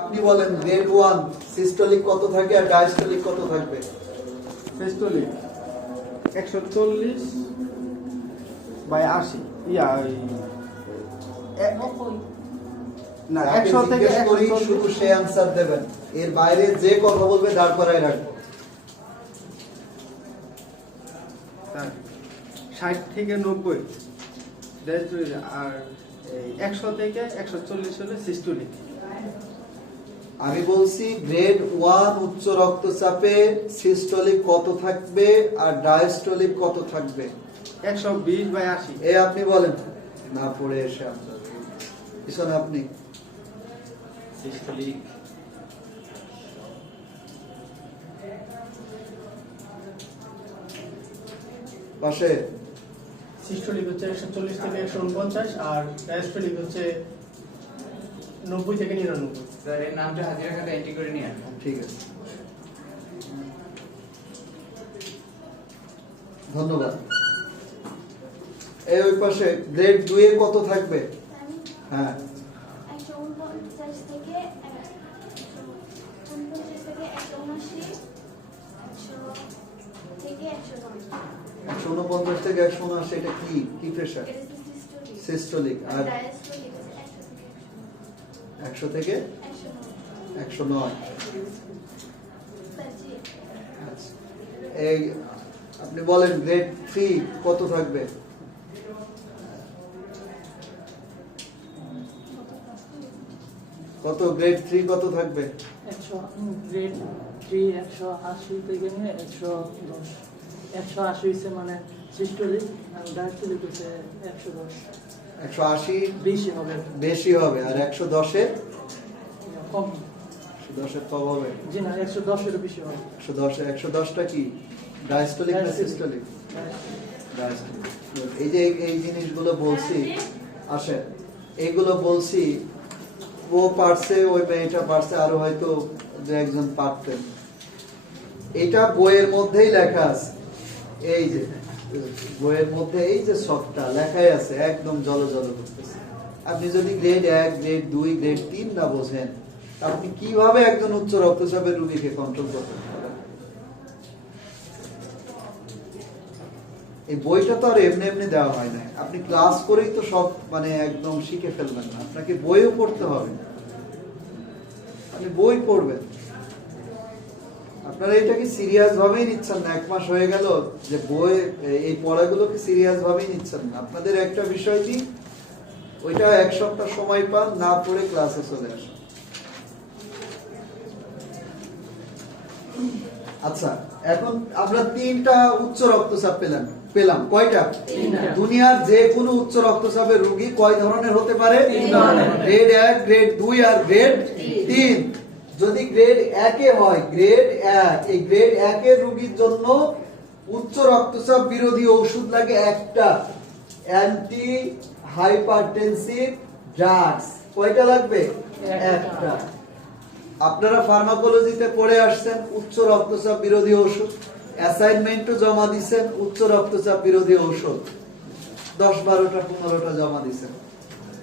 আপনি বলেন grade 1 systolic কত থাকে আর ডায়াস্টোলিক কত থাকবে? সিস্টোলিক 140/80 না 100 থেকে 140 শুধু সে आंसर দেবেন, এর বাইরে যে কথা বলবে দাঁড় করায় রাখবো। 60 থেকে 90 ডায়াস্টোলিক আর 100 থেকে 140 হলে সিস্টোলিক। আমি বলছি গ্রেড 1 উচ্চ রক্তচাপে সিস্টোলিক কত থাকবে আর ডায়াস্টোলিক কত থাকবে? 120/80। এই আপনি বলেন, না পড়ে এসে আমরা পিছনে আপনি সিস্টোলিক পাশে সিস্টোলিক হচ্ছে 140 থেকে 149 আর ডায়াস্টোলিক হচ্ছে 90 থেকে 99। স্যার এর নামটা হাজিরা খাতে এন্ট্রি করে নিয়ে আসুন। ঠিক আছে, ধন্যবাদ। এই ওই পাশে গ্রেড 2 এ কত থাকবে? হ্যাঁ 149 থেকে 179 থেকে 149 থেকে 179 এটা কি কি প্রেসার? সিস্টোলিক। আর 100 থেকে 109। আচ্ছা, এই আপনি বলেন গ্রেড 3 কত থাকবে? কত গ্রেড 3 কত থাকবে? গ্রেড 3 180 থেকে নিয়ে 110। 180 হচ্ছে মানে সিস্টোলিক আর ডায়াস্টোলিক হচ্ছে 110। 180 বেশি হবে, বেশি হবে আর 110 এর কম। 110 এর কম হবে। জি না, 110 এর বেশি হবে। 110টা কি ডায়াস্টোলিক না সিস্টোলিক? ডায়াস্টোলিক। এই যে এই জিনিসগুলো বলছি, আসে এইগুলো বলছি, ও পারছে, ওই মেয়েটা পারছে, আরো হয়তো দু একজন পারতেন। এটা বইয়ের মধ্যেই লেখা আছে, এই যে বইয়ের মধ্যে এই যে সবটা লেখাই আছে, একদম জলজল করতেছে। আপনি যদি গ্রেড 1 গ্রেড 2 গ্রেড 3 না বোঝেন, আপনি কিভাবে একজন উচ্চ রক্তচাপের রোগীকে কন্ট্রোল করতে পারবেন? এই বইটা তো আর এমনি এমনি দেওয়া হয় না, আপনি ক্লাস করেই তো সব মানে একদম শিখে ফেলবেন না, আপনাকে বইও পড়তে হবে। আপনি বই পড়বেন। আপনারা এটাকে সিরিয়াস ভাবেই নিচ্ছেন না। 1 মাস হয়ে গেল যে বই এই পড়াগুলোকে সিরিয়াস ভাবেই নিচ্ছেন না। আপনাদের একটা বিষয় কি, ওইটা 1 সপ্তাহ সময় পান, না পড়ে ক্লাসে চলে আসেন। আচ্ছা, এখন আমরা 3টা উচ্চ রক্তচাপ পেলাম কয়টা? দুনিয়ার যে কোনো উচ্চ রক্তচাপের রোগী কয় ধরনের হতে পারে? গ্রেড 1 গ্রেড 2 আর গ্রেড 3। যদি গ্রেড 1 এ হয়, গ্রেড 1, এই গ্রেড 1 এর রোগীর জন্য উচ্চ রক্তচাপ বিরোধী ওষুধ লাগে একটা, অ্যান্টি হাইপারটেনসিভ ড্রাগস। কয়টা লাগবে? একটা। আপনারা ফার্মাকোলজিতে পড়ে আসছেন উচ্চ রক্তচাপ বিরোধী ওষুধ, অ্যাসাইনমেন্টও জমা দিবেন উচ্চ রক্তচাপ বিরোধী ওষুধ, 10 12টা 15টা জমা দিবেন।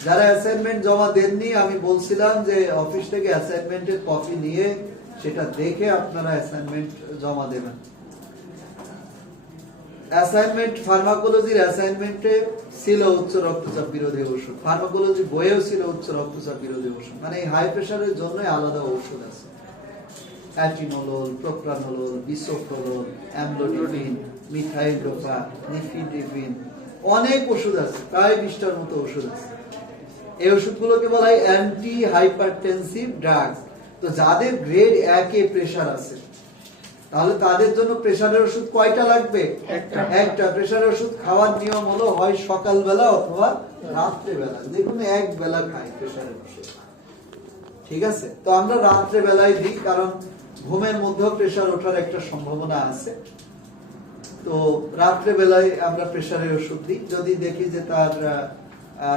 যারা অ্যাসাইনমেন্ট জমা দেননি, আমি বলছিলাম যে অফিস থেকে অ্যাসাইনমেন্টের কপি নিয়ে সেটা দেখে আপনারা অ্যাসাইনমেন্ট জমা দেবেন। অ্যাসাইনমেন্ট ফার্মাকোলজির অ্যাসাইনমেন্টে ছিল উচ্চ রক্তচাপ বিরোধী ওষুধ, ফার্মাকোলজি বইয়েও ছিল উচ্চ রক্তচাপ বিরোধী ওষুধ। মানে এই হাই প্রেসারের জন্য আলাদা ওষুধ আছে, অ্যাটিনোলোল, প্রোপ্রানোলোল, বিসোপ্রোলোল, অ্যামলোডিপিন, মিথাইলডোপা, নিফিডিপিন, অনেক ওষুধ আছে, প্রায় 20টার মতো ওষুধ আছে। এই ওষুধগুলোকে বলা হয় অ্যান্টি হাইপারটেনসিভ ড্রাগ। তো যাদের গ্রেড 1 এ প্রেসার আছে, তাহলে তাদের জন্য প্রেসারের ওষুধ কয়টা লাগবে? একটা। প্রেসারের ওষুধ খাওয়ার নিয়ম হলো হয় সকালবেলা অথবা রাত্রে বেলা, যে কোনো এক বেলা খাই প্রেসারের ওষুধ। ঠিক আছে, তো আমরা রাত্রে বেলায় দিই, কারণ ঘুমের মধ্যেও প্রেসার ওঠার একটা সম্ভাবনা আছে। তো রাত্রে বেলায় আমরা প্রেসারের ওষুধ দিই। যদি দেখি যে তার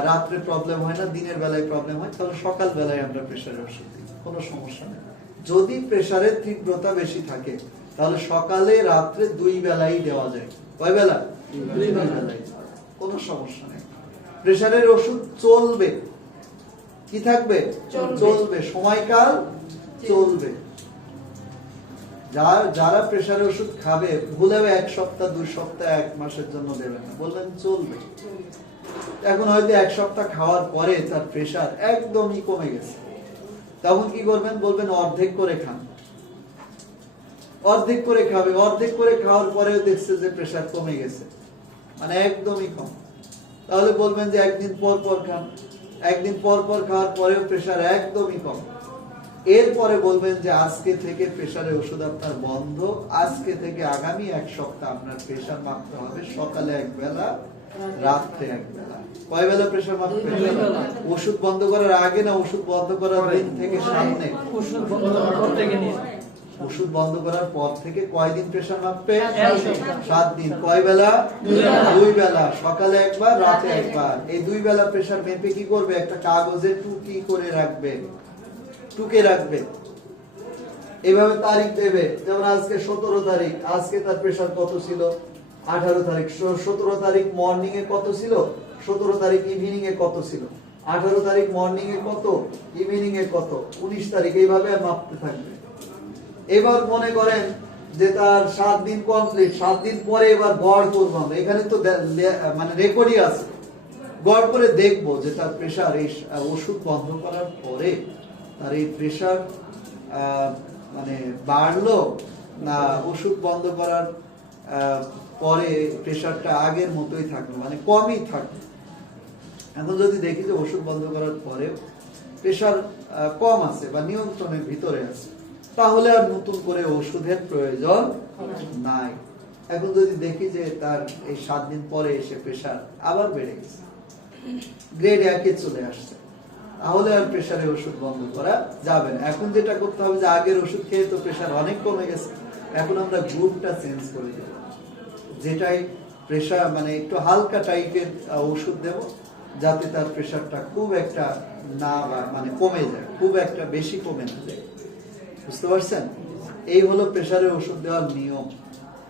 রাত্রে প্রবলেম হয় না, দিনের বেলায় প্রবলেম হয়, তাহলে সকাল বেলায় আমরা প্রেসারের ওষুধ দিই, কোনো সমস্যা নেই। যদি প্রেসারের তীব্রতা বেশি থাকে, তাহলে সকালে রাত্রে 2 বেলাই দেওয়া যায়। কয় বেলা? 2 বেলাই, কোনো সমস্যা নেই। প্রেসারের ওষুধ চলবে, কি থাকবে? চলবে, সময়কাল চলবে। যারা প্রেসারের ওষুধ খাবে ভুলেও 1 সপ্তাহ 2 সপ্তাহ 1 মাসের জন্য দেবে না, বলবেন চলবে। এখন হয়তো 1 সপ্তাহ খাওয়ার পরে তার প্রেসার একদমই কমে গেছে, তখন কি করবেন? বলবেন অর্ধেক করে খান। অর্ধেক করে খাবে, অর্ধেক করে খাওয়ার পরেও দেখছে যে প্রেসার কমে গেছে, মানে একদমই কম, তাহলে বলবেন যে একদিন পর পর খান। একদিন পর পর খাওয়ার পরেও প্রেসার একদমই কম, এরপরে বলবেন যে আজকে থেকে প্রেসারের ওষুধ আপনার বন্ধ। আজকে থেকে আগামী 1 সপ্তাহ আপনার প্রেসার মাপতে হবে সকালে 1 বেলা, রাত্রে 1 বেলা। কয় বেলা প্রেসার মাপতে? 2 বেলা। ওষুধ বন্ধ করার আগে না ওষুধ বন্ধ করার দিন থেকে সামনে? ওষুধ বন্ধ করার পর থেকে নিয়ে ওষুধ বন্ধ করার পর থেকে কয়দিন প্রেসার মাপবে? 1 সপ্তাহ। 7 দিন। কয় বেলা? 2 বেলা। 2 বেলা, সকালে 1 বার, রাতে 1 বার। এই 2 বেলা প্রেসার মেপে কি করবে? একটা কাগজে টুকি করে রাখবে, টুকে রাখবে। এইভাবে তারিখ দেবে, যেমন আজকে 17 তারিখ, আজকে তার প্রেসার কত ছিল? 18 তারিখ। 17 তারিখ মর্নিং এ কত ছিল? 17 তারিখ ইভিনিং এ কত ছিল? 18 তারিখ মর্নিং এ কত? ইভিনিং এ কত? 19 তারিখ। এইভাবে মাপতে থাকবে। এবার মনে করেন যে তার 7 দিন কমপ্লিট, 7 দিন পরে এবার গড় করবো আমরা। এখানে তো মানে রেকর্ডই আছে, গড় করে দেখবো যে তার প্রেসার এই ওষুধ বন্ধ করার পরে তার এই প্রেসার মানে বাড়লো না ওষুধ বন্ধ করার পরে প্রেসারটা আগের মতোই থাকলো, মানে কমই থাকলো। এখন যদি দেখি যে ওষুধ বন্ধ করার পরে প্রেসার কম আছে বা নিয়ন্ত্রণের ভিতরে আছে, তাহলে আর নতুন করে ওষুধের প্রয়োজন নাই। এখন যদি দেখি যে তার এই 7 দিন পরে এসে প্রেসার আবার বেড়ে গেছে, গ্রেড 1 এ চলে আসছে, তাহলে আর প্রেসারের ওষুধ বন্ধ করা যাবে না। এখন যেটা করতে হবে যে আগের ওষুধ খেয়ে তো প্রেসার অনেক কমে গেছে, এখন আমরা গ্রুপটা চেঞ্জ করে দেব, যেটাই প্রেসার মানে একটু হালকা টাইপের ওষুধ দেব, যাতে তার প্রেসারটা খুব একটা না মানে কমে যায়, খুব একটা বেশি কমে না যায়। বুঝতে পারছেন? এই হলো প্রেসারের ওষুধ দেওয়ার নিয়ম।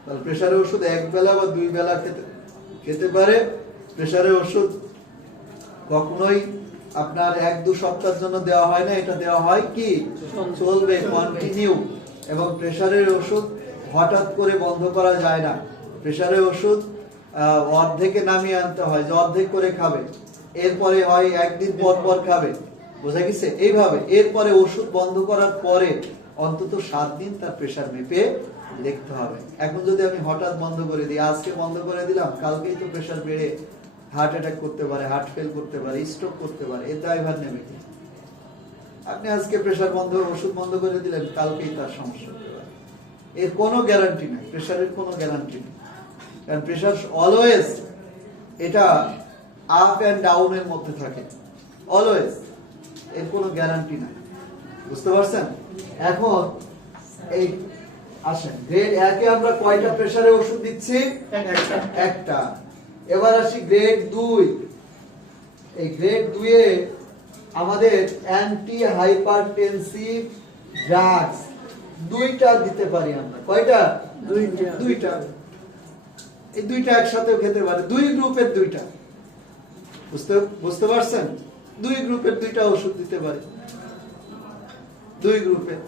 তাহলে প্রেসারের ওষুধ 1 বেলা বা 2 বেলা খেতে পারে। প্রেসারের ওষুধ কখনোই আপনার 1-2 সপ্তাহের জন্য দেওয়া হয় না, এটা দেওয়া হয় কি চলবে, কন্টিনিউ। এবং প্রেসারের ওষুধ হঠাৎ করে বন্ধ করা যায় না। প্রেসারের ওষুধ অর্ধেকে নামিয়ে আনতে হয়, যে অর্ধেক করে খাবে, এরপরে হয় 1 দিন পর পর খাবে, বোঝা গেছে? এইভাবে এরপরে ওষুধ বন্ধ করার পরে অন্তত 7 দিন তার প্রেসার মেপে দেখতে হবে। এখন যদি আমি হঠাৎ বন্ধ করে দিই, আজকে বন্ধ করে দিলাম, কালকেই তো প্রেসার বেড়ে হার্ট অ্যাটাক করতে পারে, হার্ট ফেল করতে পারে, স্ট্রোক করতে পারে, এর দায়ভার নেবে কি? আপনি আজকে প্রেসার বন্ধ, ওষুধ বন্ধ করে দিলেন, কালকেই তার সমস্যা হতে পারে। এর কোনো গ্যারান্টি নাই, প্রেসারের কোনো গ্যারান্টি নেই। কারণ প্রেসার অলওয়েজ এটা আপ এন্ড ডাউনের মধ্যে থাকে, অলওয়েজ, এর কোনো গ্যারান্টি নাই। বুঝতে পারছেন? এখন এই আসেন গ্রেড 1 এ আমরা কয়টা প্রেসারের ওষুধ দিচ্ছি? একটা। এবার আসি গ্রেড 2। এই গ্রেড 2 এ আমাদের অ্যান্টি হাইপারটেনসিভ ড্রাগস 2টা দিতে পারি আমরা। কয়টা? 2টা। এই 2টা একসাথেও খেতে পারে, 2 গ্রুপের 2টা। বুঝতে পারছেন? 2 গ্রুপের 2টা ওষুধ দিতে পারে, 2 গ্রুপের,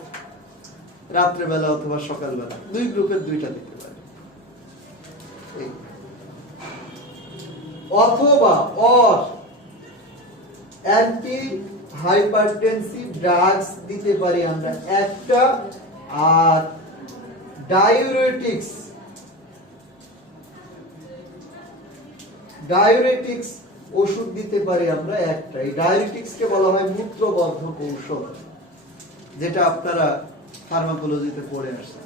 রাত্রে বেলা অথবা সকালবেলা, 2 গ্রুপের 2টা দিতে পারে। অথবা অ্যান্টি হাইপারটেনসিভ ড্রাগস দিতে পারি আমরা একটা, আর ডায়ুরেটিক্স ওষুধ দিতে পারি আমরা একটা। এই ডায়ুরেটিক্স কে বলা হয় মূত্রবর্ধক ঔষধ, যেটা আপনারা ফার্মাকোলজিতে পড়ে আসছেন।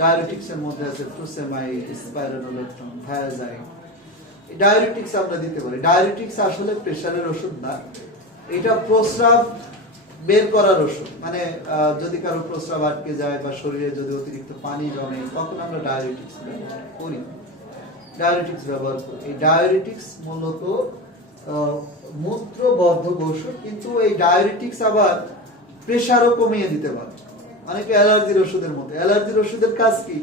ডায়ুরেটিক্স এর মধ্যে আছে ফুসেমাইড, স্পাইরোনোলেকটন, থায়াজাইড। ডায়ুরেটিক্স আমরা দিতে পারি। ডায়ুরেটিক্স আসলে প্রেসারের ওষুধ না, এটা প্রস্রাব বের করার ওষুধ। মানে যদি কারো প্রস্রাব আটকে যায় বা শরীরে যদি অতিরিক্ত পানি জমে, তখন আমরা ডায়ুরেটিক্স ব্যবহার করি। এই ডায়ুরেটিক্স মূলত মূত্রবর্ধক ওষুধ, কিন্তু এই ডায়ুরেটিক্স আবার প্রেসারও কমিয়ে দিতে পারে। অনেকে অ্যালার্জির ওষুধের মধ্যে, অ্যালার্জির ওষুধের কাজ কি?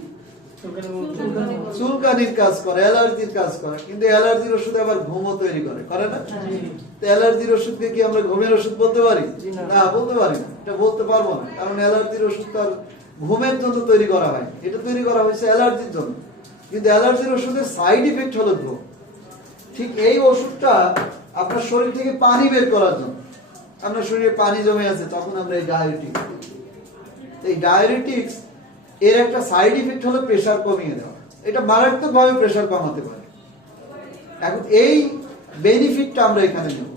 চুলকানির কাজ করে, অ্যালার্জির কাজ করে, কিন্তু অ্যালার্জির ওষুধ আবার ঘুমও তৈরি করে, করে না? তো অ্যালার্জির ওষুধকে কি আমরা ঘুমের ওষুধ বলতে পারি? জি না। না, বলতে পারি না, এটা বলতে পারবো না, কারণ অ্যালার্জির ওষুধ তো আর ঘুমের জন্য তৈরি করা হয়, এটা তৈরি করা হয়েছে অ্যালার্জির জন্য, কিন্তু অ্যালার্জির ওষুধের সাইড ইফেক্ট হলো ঘুম। ঠিক এই ওষুধটা আপনার শরীর থেকে পানি বের করার জন্য, আপনার শরীরে পানি জমে আছে, তখন আমরা এই ডায়াবেটিক্স, এই ডায়াবেটিক্স এর একটা সাইড ইফেক্ট হলো প্রেসার কমিয়ে দেওয়া, এটা মারাত্মকভাবে প্রেসার কমাতে পারে। এখন এই বেনিফিটটা আমরা এখানে নেব,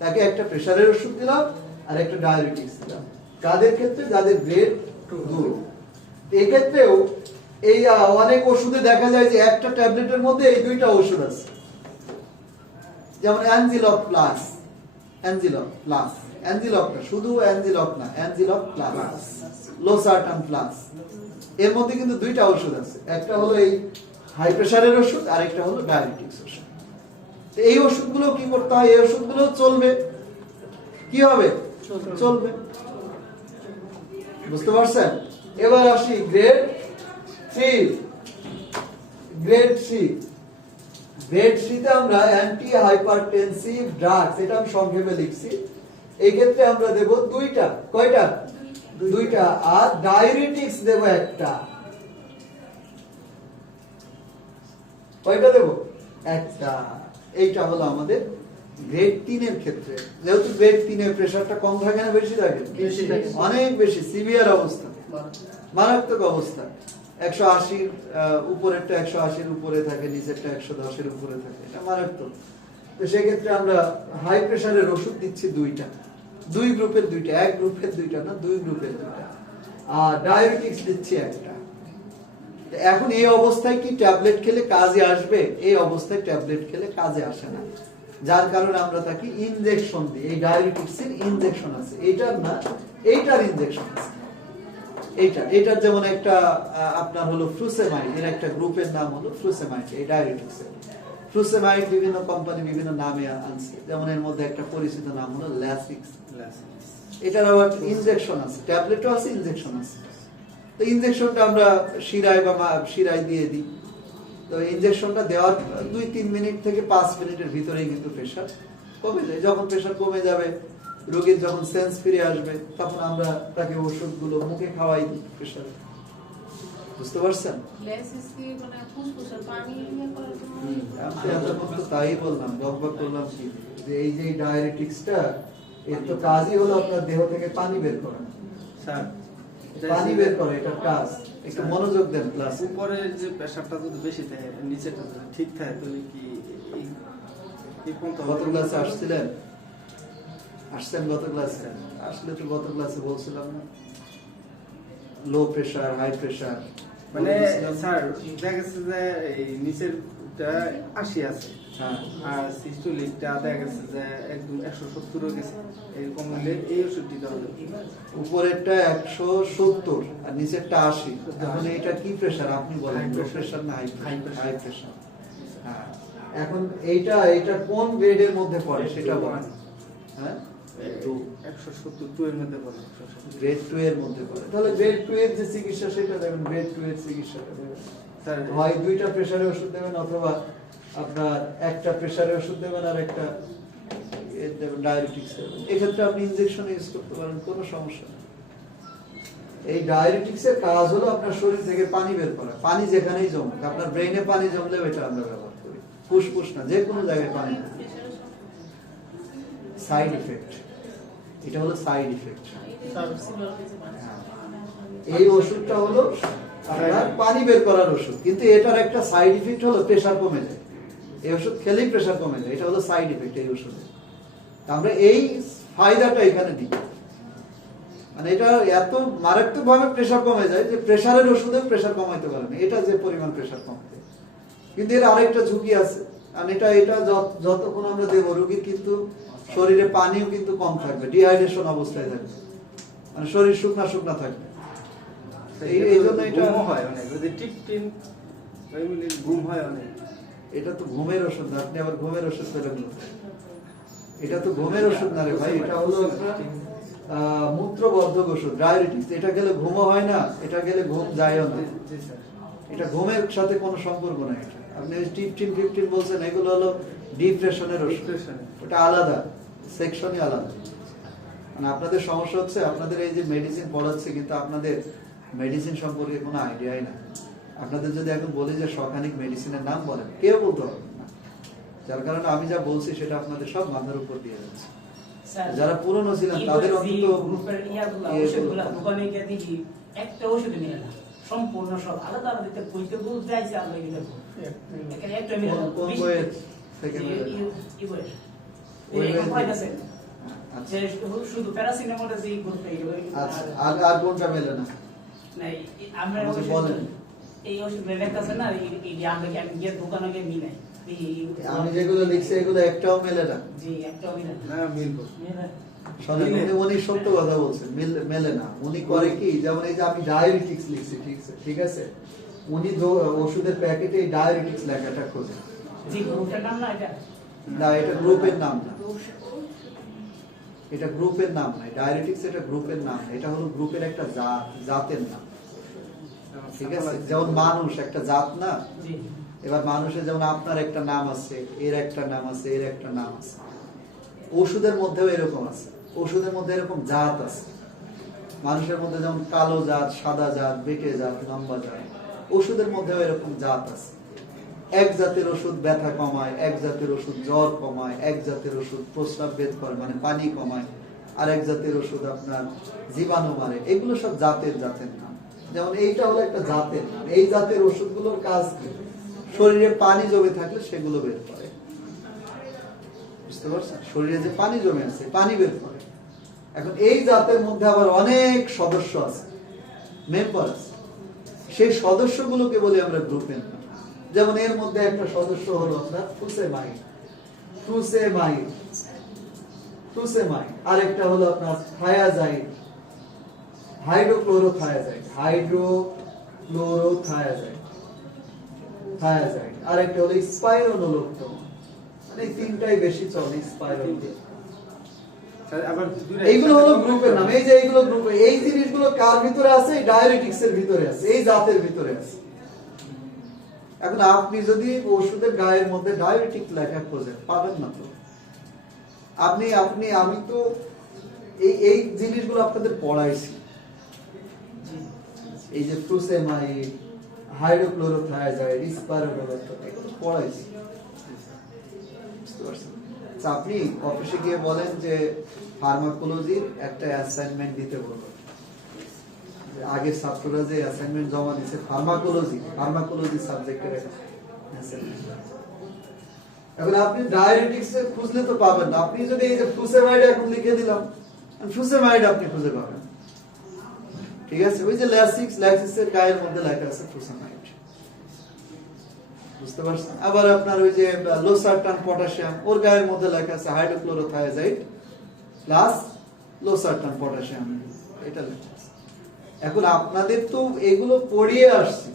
তাকে একটা প্রেসারের ওষুধ দিলাম আর একটা ডায়াবেটিক্স দিলাম, কাদের ক্ষেত্রে? যাদের গ্রেড 2। এক্ষেত্রেও এই অনেক ওষুধে দেখা যায় যে একটা ট্যাবলেটের মধ্যে এই দুইটা ওষুধ আছে, যেমন অ্যানজিলক প্লাস, অ্যানজিলক প্লাস, অ্যানজিলক না, শুধু অ্যানজিলক না, অ্যানজিলক প্লাস, লোসার্টান প্লাস, এর মধ্যে কিন্তু দুইটা ওষুধ আছে, একটা হলো এই হাই প্রেসারের ওষুধ আর একটা হলো ডায়াবেটিক্স ওষুধ। তো এই ওষুধগুলো কি করতে হয়? এই ওষুধগুলো চলবে, কি হবে? চলবে, বুঝতে পারছেন? এবার আসি গ্রেড 3। গ্রেড 3, গ্রেড 3 তে আমরা অ্যান্টি হাইপারটেনসিভ ড্রাগস, এটা আমি সংক্ষেপে লিখছি, এই ক্ষেত্রে আমরা দেব দুইটা, কয়টা? দুইটা, আর ডায়ুরেটিক্স দেব একটা। কয়টা দেব? একটা। এইটা হলো আমাদের গ্রেড 3 এর ক্ষেত্রে, যেহেতু গ্রেড 3 এর প্রেসারটা কম থাকে না বেশি থাকে? বেশি থাকে। অনেক বেশি, সিভিয়ার অবস্থা, মারাত্মক অবস্থা, 180 উপরেরটা 180 উপরে থাকে, নিচেরটা 110 উপরে থাকে, এটা মারাত্মক। তো সেক্ষেত্রে আমরা হাই প্রেসারের ওষুধ দিচ্ছি দুইটা, দুই গ্রুপের দুইটা, এক গ্রুপের দুইটা না, দুই গ্রুপের দুইটা, আর ডায়াবেটিক্স দিচ্ছি একটা। তো এখন এই অবস্থায় কি ট্যাবলেট খেলে কাজে আসবে? এই অবস্থায় ট্যাবলেট খেলে কাজে আসে না, যার কারণে আমরা তাকে ইনজেকশন দিই। এই ডায়াবেটিক্সের ইনজেকশন আছে, এইটার না, এইটার ইনজেকশন আছে। এইটার যেমন একটা আপনার হলো ফ্লুসেমাইড, এর একটা গ্রুপের নাম হলো ফ্লুসেমাইড, এই ডায়াবেটিক্সের। ফ্লুসেমাইড বিভিন্ন কোম্পানি বিভিন্ন নামে আনছে, যেমন এর মধ্যে একটা পরিচিত নাম হলো ল্যাসিক্স। এটার আবার ইনজেকশন আছে, ট্যাবলেটও আছে, ইনজেকশন আছে। তো ইনজেকশনটা আমরা শিরায় বা শিরায় দিয়ে দিই। তো ইনজেকশনটা দেওয়ার 2-3 মিনিট থেকে 5 মিনিটের ভিতরেই কিন্তু প্রেসার কমে যায়। যখন প্রেসার কমে যাবে, রোগীর যখন সেন্স ফিরে আসবে, তখন আমরা তাকে ওষুধগুলো মুখে খাওয়াই দিই প্রেসারে। বুঝতে পারছেন? আমি এতক্ষণ তো তাই বললাম, বকবক করলাম কি, যে এই যে ডায়াবেটিক্সটা, এর তো কাজই হলো আপনার দেহ থেকে পানি বের করা, স্যার পানি বের করে, এটা কাজ। একটু মনোযোগ দেন ক্লাসে। উপরে যে প্রেসারটা যদি বেশি থাকে, নিচেটা যদি ঠিক থাকে, তাহলে কি এই কোনটা গত ক্লাসে আসছিলেন? আসছেন গত ক্লাসে? আসলে তো গত ক্লাসে বলছিলাম না, লো প্রেসার, হাই প্রেসার, মানে স্যার দেখা গেছে যে এই নিচেরটা 80 আছে, হ্যাঁ, আর সিস্টোলিকটা দেখা গেছে যে একদম 170 হয়ে গেছে, এরকম হলে এই ওষুধটি দেওয়া যাবে। উপরেরটা 170 আর নিচেরটা 80। এখন এটা কি প্রেসার আপনি বলেন? লো প্রেসার না হাই প্রেসার? হ্যাঁ, এখন এইটা কোন গ্রেডের মধ্যে পড়ে সেটা বলেন। হ্যাঁ, 172 এর মধ্যে পড়ে, 170 গ্রেড 2 এর মধ্যে পড়ে। তাহলে গ্রেড 2 এর যে চিকিৎসা সেটা দেবেন, গ্রেড 2 এর চিকিৎসাটা দেবেন। স্যার হয় দুইটা প্রেসারের ওষুধ দেবেন, অথবা আপনার একটা প্রেসারের ওষুধ দেবেন আর একটা ডায়াবেটিক্স দেবেন। এক্ষেত্রে আপনি ইনজেকশন ইউজ করতে পারেন, কোনো সমস্যা নেই। এই ডায়াবেটিক্স এর কাজ হলো আপনার শরীর থেকে পানি বের করা। পানি যেখানেই জমে, আপনার ব্রেনে পানি জমলে এটা আমরা ব্যবহার করি, ফুসফুস না, যে কোনো জায়গায় পানি। সাইড ইফেক্ট, এটা হলো সাইড ইফেক্ট। এই ওষুধটা হলো আপনার পানি বের করার ওষুধ, কিন্তু এটার একটা সাইড ইফেক্ট হলো প্রেসার কমে যায়। এই ওষুধ খেলেই প্রেসার কমে যায়, এটা হলো সাইড ইফেক্ট এই ওষুধে। আমরা এই ফায়দাটা এখানে দিই, মানে এটা এত মারাত্মকভাবে প্রেসার কমে যায় যে প্রেসারের ওষুধেও প্রেসার কমাইতে পারে না, এটা যে পরিমাণ প্রেসার কমাতে। কিন্তু এর আরেকটা ঝুঁকি আছে, আর এটা যতক্ষণ আমরা দেবো, রোগীর কিন্তু শরীরে পানিও কিন্তু কম থাকবে, ডিহাইড্রেশন অবস্থায় থাকবে, মানে শরীর শুকনা শুকনা থাকবে। এই জন্য এটা হয় অনেক, যদি টিপটিন ওইগুলি ঘুম হয় অনেক। এটা তো ঘুমের ওষুধ না, আপনি আবার ঘুমের ওষুধ পেলেন কোথায়? এটা তো ঘুমের ওষুধ না রে ভাই, এটা হলো মূত্রবর্ধক ওষুধ, ডায়াবেটিক্স। এটা গেলে ঘুমও হয় না, এটা গেলে ঘুম যায়ও না। জি স্যার। এটা ঘুমের সাথে কোনো সম্পর্ক নাই এটা। আপনি টিপটিন ফিফটিন বলছেন, এগুলো হলো ডিপ্রেশনের ওষুধ, Depression-এর। ওটা আলাদা, সেকশনই আলাদা। মানে আপনাদের সমস্যা হচ্ছে আপনাদের এই যে মেডিসিন পড়াচ্ছে, কিন্তু আপনাদের মেডিসিন সম্পর্কে কোনো আইডিয়াই না। আপনাদের যদি এখন বলি যে সখানিক মেডিসিনের নাম বলেন, কেউ বলতে পারবেন না। যার কারণে আমি যা বলছি সেটা আপনাদের সব মাথার উপর দিয়ে যাচ্ছে। যারা পুরনো ছিলেন তাদের অন্তত গ্রুপের ইয়াগুলা ওষুধগুলা দোকানে গিয়ে দেখি একটা ওষুধ মিলে না, সম্পূর্ণ সব আলাদা আলাদা দিতে বইতে বলতে যাইছে আলাদা দিতে এখানে একটা মিলে না। কোন বইয়ের থেকে মিলে না? এই বইয়ের ওই এই বইয়ের কোম্পানি থেকে? আছে আচ্ছা, যে শুধু প্যারাসিটামল যে গ্রুপটা আচ্ছা, আর কোনটা মেলে না? নাই আমরা আমাকে ওষুধ বলেন। এই ওষুধ লেখাছে না, এই যে আমরা আমি গিয়ে দোকানে গিয়ে মিলাই আমি যেগুলো লিখছি এগুলো একটাও মেলে না। জি একটা মিলাই না মিলবো। শোনেন, মিলে। উনি সত্য কথা বলছেন, মেলে না। উনি করে কি, যেমন এই যে আমি ডায়াবেটিক্স লিখছি, ঠিক আছে, উনি ওষুধের প্যাকেটে এই ডায়াবেটিক্স লেখাটা খোঁজে জি গ্রুপটার নাম না এটা না, এটা গ্রুপের নাম না, এটা গ্রুপের নাম না, ডায়াবেটিক্স এটা গ্রুপের নাম না, এটা হলো গ্রুপের একটা জাতের নাম। ঠিক আছে, যেমন মানুষ একটা জাত না। জি এবার মানুষের যেমন আপনার একটা নাম আছে, এর একটা নাম আছে, এর একটা নাম আছে, ওষুধের মধ্যেও এরকম আছে, ওষুধের মধ্যে এরকম জাত আছে। মানুষের মধ্যে যেমন কালো জাত, সাদা জাত, বেঁটে জাত, লম্বা জাত, ওষুধের মধ্যেও এরকম জাত আছে। এক জাতের ওষুধ ব্যথা কমায়, এক জাতের ওষুধ জ্বর কমায়, এক জাতের ওষুধ প্রস্রাব বেদ করে মানে পানি কমায়, আর এক জাতের ওষুধ আপনার জীবাণু মারে। এগুলো সব জাতের নাম। যেমন এইটা হলো একটা জাতের নাম। এই জাতের ওষুধগুলোর কাজ কি? শরীরে পানি জমে থাকলে সেগুলো বের করে, বুঝতে পারছেন? শরীরে যে পানি জমে আছে, পানি বের করে। এখন এই জাতের মধ্যে আবার অনেক সদস্য আছে, মেম্বার আছে, সেই সদস্যগুলোকে বলি আমরা গ্রুপের নাম। যেমন এর মধ্যে একটা সদস্য হলো আপনার ফুসেমাইড, আরেকটা হলো আপনার থায়াজাইড, হাইড্রোক্লোরোথায়াজাইড, আরেকটা হলো স্পাইরোনোলোক্টোম। মানে এই তিনটাই বেশি চলে, স্পাইরোনোলোক্টোম। আবার এইগুলো হলো গ্রুপের নাম। এই যে এইগুলো গ্রুপে, এই জিনিসগুলো কার ভিতরে আছে? ডায়াবেটিক্স এর ভিতরে আছে, এই জাতের ভিতরে আছে। এখন আপনি যদি ওষুধের গায়ের মধ্যে ডায়াবেটিক লেখা খোঁজেন, পাবেন না তো। আমি তো এই জিনিসগুলো আপনাদের পড়াইছি, এই যে ফুসেমাইড, হাইড্রোক্লোরোথায়াজাইড, স্পাইরোনোলোক্টোম, এগুলো পড়াইছি, বুঝতে পারছেন? আচ্ছা, আপনি অফিসে গিয়ে বলেন যে ফার্মাকোলজির একটা অ্যাসাইনমেন্ট দিতে বলবো। আগে ছাত্ররা যে অ্যাসাইনমেন্ট জমা দিয়েছে ফার্মাকোলজি সাবজেক্টের অ্যাসাইনমেন্ট। এখন আপনি ডায়াবেটিক্স এ খুঁজলে তো পাবেন না। আপনি যদি এই যে ফুসেমাইড এখন লিখে দিলাম, ফুসেমাইড আপনি খুঁজে পাবেন, ঠিক আছে? ওই যে ল্যাক্সিক্সের গায়ের মধ্যে লেখা আছে ফুসেমাইড, বুঝতে পারছেন? আবার আপনার ওই যে লোসার্টান পটাশিয়াম, ওর গায়ের মধ্যে লেখা আছে হাইড্রোক্লোরোথায়াজাইড প্লাস লোসার্টান পটাশিয়াম, এটা লেখা আছে। এখন আপনাদের তো এগুলো পড়িয়ে আসছি,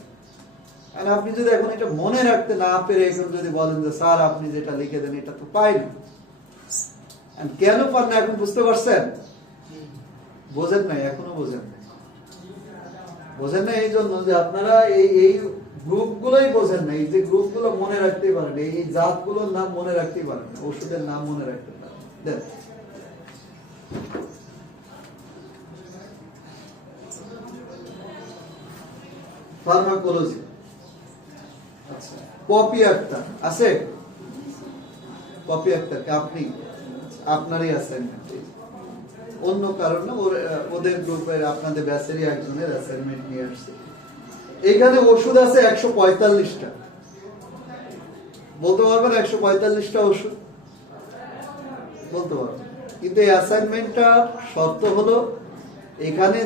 আর আপনি যদি এখন এটা মনে রাখতে না পেরে এখন যদি বলেন যে স্যার আপনি যেটা লিখে দেন এটা তো পাই না, কেন পান না এখন বুঝতে পারছেন? বোঝেন নাই, এখনো বোঝেন না এই জন্য যে আপনারা এই গ্রুপগুলোই বোঝেন না। এই যে গ্রুপগুলো মনে রাখতেই পারেন, এই জাতগুলোর নাম মনে রাখতেই পারেন না, ওষুধের নাম মনে রাখতে পারেন। দেখ, ফার্মাকোলজি। আচ্ছা, পপি আক্তার আছে? পপি আক্তারকে আপনারই অ্যাসাইনমেন্ট, অন্য কারণ না, ওদের গ্রুপের আপনাদের ব্যাচেরই একজনের অ্যাসাইনমেন্ট নিয়ে আসছে। এখানে ওষুধ আছে 145টা, বলতে পারবেন 145টা ওষুধ বলতে পারবেন, কিন্তু এই অ্যাসাইনমেন্টটা শর্ত হলো এখানে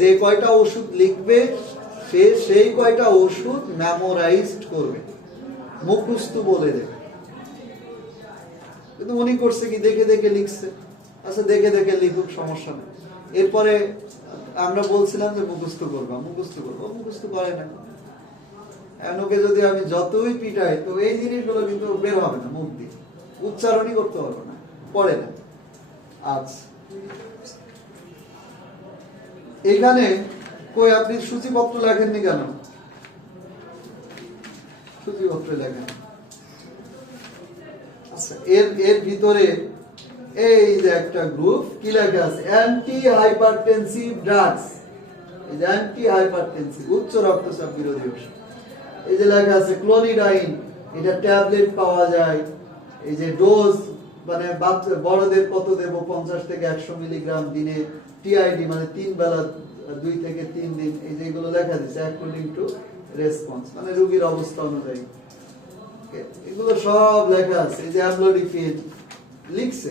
যে কয়টা ওষুধ লিখবে সেই কয়টা ওষুধ মেমোরাইজড করবে, মুখস্থ বলে দেবে। কিন্তু উনি করছে কি, দেখে দেখে লিখছে। আচ্ছা, দেখে দেখে লিখুক, সমস্যা নেই। এরপরে আমরা বলছিলাম যে মুখস্থ করবো, মুখস্থ করে না। ওকে যদি আমি যতই পিটাই, তো এই জিনিসগুলো কিন্তু বের হবে না মুখ দিয়ে, উচ্চারণই করতে পারবো না, পড়ে না। আচ্ছা, এখানে কই আপনি সূচিপত্র লেখেননি কেন? সূচিপত্রে লেখা নেই। আচ্ছা, এর ভিতরে এই যে একটা গ্রুপ কি লেখা আছে, অ্যান্টি হাইপারটেনসিভ ড্রাগস। এই যে অ্যান্টি হাইপারটেনসিভ উচ্চ রক্তচাপ বিরোধী ওষুধ। এই যে লেখা আছে ক্লোনিডাইন, এটা ট্যাবলেট পাওয়া যায়। এই যে ডোজ মানে বাচ্চা বড়দের কত দেব, 50 থেকে 100 মিলিগ্রাম দিনে, টিআইডি মানে 3 বেলা 2 থেকে 3 দিন। এই যে এগুলো লেখা দিচ্ছে অ্যাকর্ডিং টু রেসপন্স, মানে রোগীর অবস্থা অনুযায়ী। এগুলো সব লেখা আছে। এই যে অ্যামলোডিফিন লিখছে,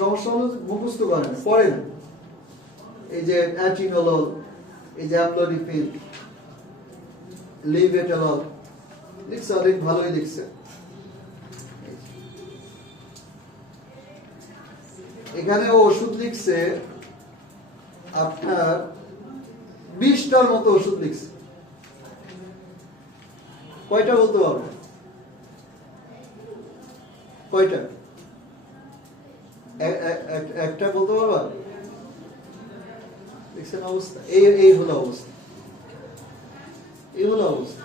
সমস্যা হলো মুখস্থ করে না, পড়ে না। এই যে অ্যাটিনোলল, এই যে অ্যামলোডিফিন, লিভেটালল লিখছে, অনেক ভালোই লিখছে। এখানে ওষুধ লিখছে আপনার 20টার মতো ওষুধ লিখছে। কয়টা বলতে পারবো? কয়টা? একটা বলতে পারবা? দেখছেন অবস্থা? এই হলো অবস্থা, এই হলো অবস্থা।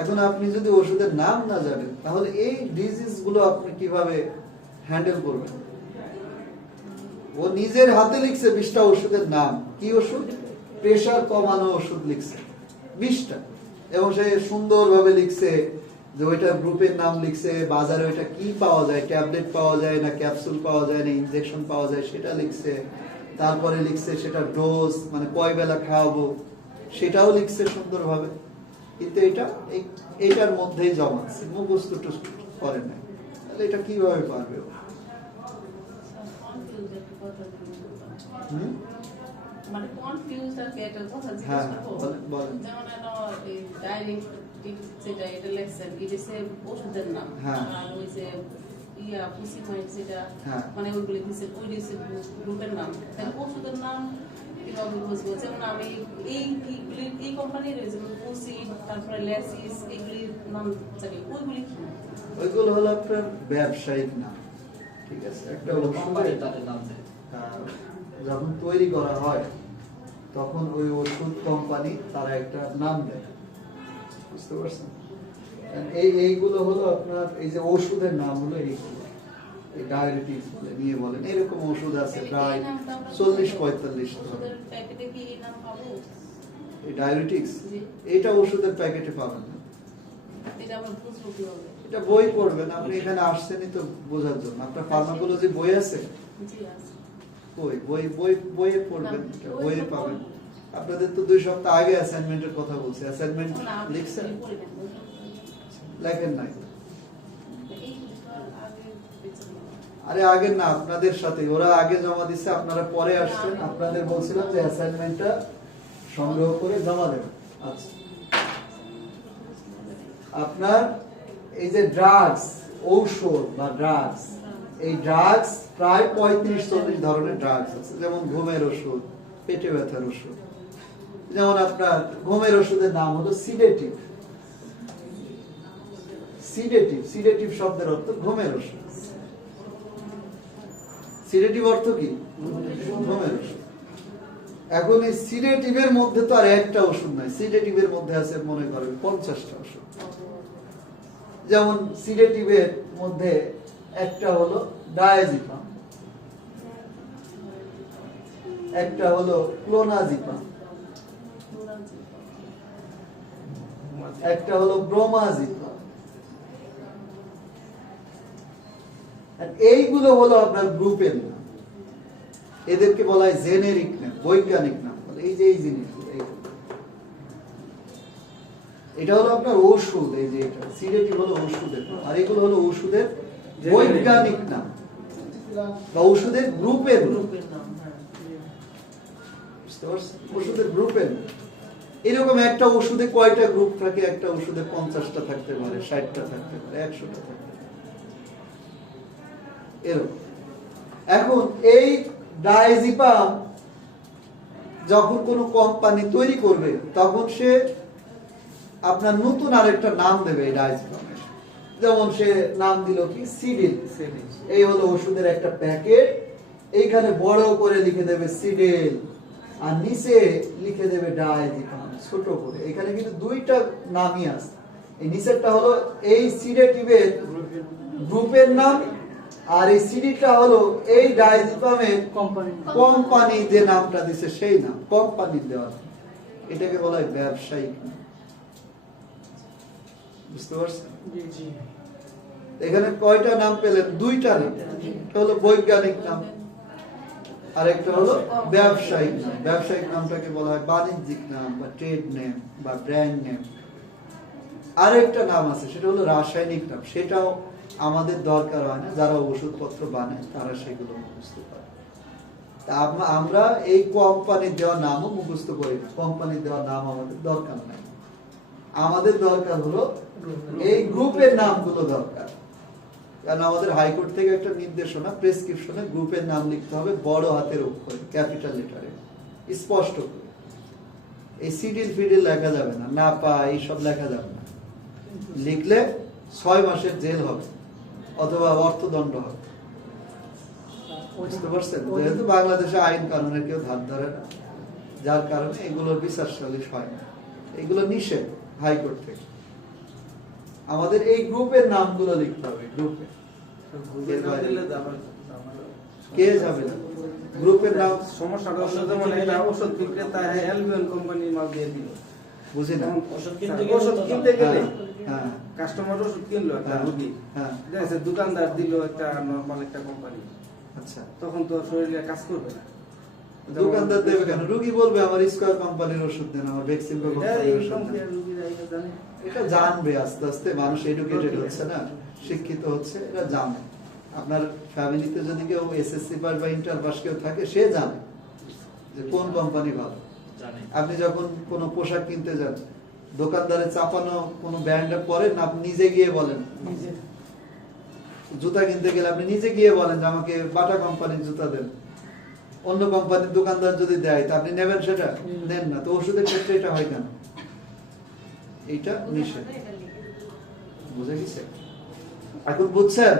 এখন আপনি যদি ওষুধের নাম না জানেন, তাহলে এই ডিজিজ গুলো আপনি কিভাবে হ্যান্ডেল করবেন? ও নিজের হাতে লিখছে 20টা ওষুধের নাম। কি ওষুধ? প্রেসার কমানো ওষুধ লিখছে 20টা, এবং সে সুন্দরভাবে লিখছে যে ওইটা গ্রুপের নাম লিখছে, বাজারে ওইটা কি পাওয়া যায়, ট্যাবলেট পাওয়া যায় না ক্যাপসুল পাওয়া যায় না ইনজেকশন পাওয়া যায় সেটা লিখছে। তারপরে লিখছে সেটা ডোজ মানে কয় বেলা খাওয়াবো সেটাও লিখছে সুন্দরভাবে। কিন্তু এইটার মধ্যেই জমাচ্ছে, মুখস্থ টুস্থ করে নাই। তাহলে এটা কিভাবে পারবে? হুম? মানে কনফিউজড আর কি, একটা কথা হ্যাঁ, জিজ্ঞেস করবো। বলেন। যেমন এই ডাইরেক্ট যেটা এটা লেখছেন, এটা সে ওষুধের নাম। হ্যাঁ। আর ওই যে পুসিমাইড যেটা, হ্যাঁ। মানে ওইগুলি দিচ্ছে, ওই দিচ্ছে গ্রুপের নাম। তাহলে ওষুধের নাম কিভাবে বুঝবো? যেমন আমি এই কোম্পানির যেমন পুসি, তারপরে ল্যাসিস, এইগুলির নাম জানি, ওইগুলি কি? ওইগুলো হলো আপনার ব্যবসায়িক নাম, ঠিক আছে? একটা ওষুধের যখন তৈরি করা হয় তখন ওই ওষুধ কোম্পানি তারা একটা নাম দেয়, বুঝতে পারছেন? এইগুলো হলো আপনার এই যে ওষুধের নাম হলো এইগুলো, এই ডায়াবেটিস নিয়ে বলেন, এরকম ওষুধ আছে প্রায় 40-45 ওষুধের প্যাকেটে কি এই নাম পাবো? এই ডায়াবেটিক্স এটা ওষুধের প্যাকেটে পাবেন না। এটা আমরা বুঝবো কিভাবে? এটা বই পড়বেন, আপনি এখানে আসছেনই তো বোঝার জন্য। আপনার ফার্মাকোলজি বই আছে? জি আছে। বইয়ে পড়বেন, বইয়ে পাবেন। আপনাদের তো 2 সপ্তাহ আগে অ্যাসাইনমেন্টের কথা বলছি, অ্যাসাইনমেন্ট লিখছেন? লেখেন নাই? আরে আগে না, আপনাদের সাথে ওরা আগে জমা দিচ্ছে, আপনারা পরে আসছেন। আপনাদের বলছিলাম যে অ্যাসাইনমেন্টটা সংগ্রহ করে জমা দেবেন। আচ্ছা, আপনার এই যে ড্রাগস, ঔষধ বা ড্রাগস, এই ড্রাগস প্রায় 35-40 ধরনের ড্রাগস আছে। যেমন ঘুমের ওষুধ, পেটে ব্যথার ওষুধ। যেমন আপনার ঘুমের ওষুধের নাম হলো সিডেটিভ। সিডেটিভ শব্দের অর্থ ঘুমের ওষুধ। সিডেটিভ অর্থ কি? ঘুমের ওষুধ। এখন এই সিডেটিভের মধ্যে তো আর একটা ওষুধ নাই, সিডেটিভের মধ্যে আছে মনে করেন 50টা ওষুধ। যেমন সিডেটিভের মধ্যে একটা হলো ডায়াজিপাম, একটা হলো ক্লোনাজিপাম, একটা হলো ব্রোমাজিপাম। এইগুলো হলো আপনার গ্রুপের নাম, এদেরকে বলা হয় জেনেরিক নাম, বৈজ্ঞানিক নাম। এই যে এই জিনিসগুলো, এটা হলো আপনার ওষুধ। এই যে এটা সিডেটিভ হলো ওষুধের নাম, আর এগুলো হলো ওষুধের বৈজ্ঞানিক নাম বা ওষুধের গ্রুপের নাম। বুঝতে পারছেন? ওষুধের গ্রুপের নাম। এরকম একটা ওষুধে কয়টা গ্রুপ থাকে? একটা ওষুধে 50টা থাকতে পারে, 60টা থাকতে পারে, 100টা থাকতে পারে, এরকম। এখন এই ডায়াজিপাম যখন কোনো কোম্পানি তৈরি করবে, তখন সে আপনার নতুন আরেকটা নাম দেবে এই ডায়াজিপামের। যেমন সে নাম দিল কি? সিডিল। এই হলো ওষুধের একটা প্যাকেট, এইখানে বড় করে লিখে দেবে সিডিল, আর নিচে লিখে দেবে ডায়াজিপাম ছোট করে। এখানে কিন্তু দুইটা নামই আছে। এই নিচেরটা হলো এই সিডেটিভের গ্রুপের নাম, আর এই সিডিটা হলো এই ডায়াজিপামের কোম্পানি যে নামটা দিছে সেই নাম, কোম্পানির দেওয়া। এটাকে বলা হয় ব্যবসায়িক নাম। বুঝতে পারছেন? এখানে কয়টা নাম পেলেন? দুইটা নাম। একটা হলো বৈজ্ঞানিক নাম, আর একটা হলো ব্যবসায়িক নাম। ব্যবসায়িক নামটাকে বলা হয় বাণিজ্যিক নাম বা ট্রেড নেম বা ব্র্যান্ড নেম। আরেকটা নাম আছে, সেটা হলো রাসায়নিক নাম। সেটাও আমাদের দরকার হয় না, যারা ওষুধপত্র বানায় তারা সেগুলো মুখস্থ করে। তা আমরা এই কোম্পানির দেওয়া নামও মুখস্থ করি না। কোম্পানির দেওয়া নাম আমাদের দরকার নাই। আমাদের দরকার হলো এই গ্রুপের নামগুলো দরকার। কারণ আমাদের হাইকোর্ট থেকে একটা নির্দেশনা, প্রেসক্রিপশনে গ্রুপের নাম লিখতে হবে বড় হাতের অক্ষরে, ক্যাপিটাল লেটারে, স্পষ্ট করে। এই সিডিল ফিডিল লেখা যাবে না, না পা এইসব লেখা যাবে না। লিখলে 6 মাসের জেল হবে অথবা অর্থদণ্ড হবে। বুঝতে পারছেন? যেহেতু বাংলাদেশে আইন কানুনের কেউ ধার ধরে না, যার কারণে এগুলোর বিচার সালিশ হয় না। এগুলো নিষেধ হাইকোর্ট থেকে। আমাদের এই গ্রুপের নামগুলো লিখতে হবে। গ্রুপে কে যাবে না? গ্রুপের নাম সমস্যাটা হচ্ছে যেমন একটা ওষুধ বিক্রেতা অ্যালবিয়ন কোম্পানির মাল দিয়ে দিল, বুঝি না। ওষুধ কিনতে গেলে হ্যাঁ, কাস্টমার ওষুধ কিনলো একটা হ্যাঁ, রোগী, হ্যাঁ, দেখছে দোকানদার দিল একটা নরমাল একটা কোম্পানি, আচ্ছা। তখন তো শরীরে কাজ করবে না। দোকানদার দেবে কেন? রোগী বলবে আমার স্কয়ার কোম্পানির ওষুধ দেন, আমার ভ্যাকসিন কোম্পানির ওষুধ দেন। এটা জানবে আস্তে আস্তে। মানুষ এডুকেটেড হচ্ছে না, শিক্ষিত হচ্ছে, এটা জানে। আপনার ফ্যামিলিতে যদি কেউ এসএসসি পাস বা ইন্টার পাস কেউ থাকে, সে জানে যে কোন কোম্পানি ভালো। আপনি যখন কোনো পোশাক কিনতে যান, দোকানদারের চাপানো কোনো ব্র্যান্ডে পরেন, আপনি নিজে গিয়ে বলেন। জুতা কিনতে গেলে আপনি নিজে গিয়ে বলেন যে আমাকে বাটা কোম্পানির জুতা দেন। অন্য কোম্পানির দোকানদার যদি দেয় তা আপনি নেবেন? সেটা নেন না। তো ওষুধের ক্ষেত্রে এটা হয় কেন? এইটা নিষেধ। বুঝে গেছে? এখন বুঝছেন?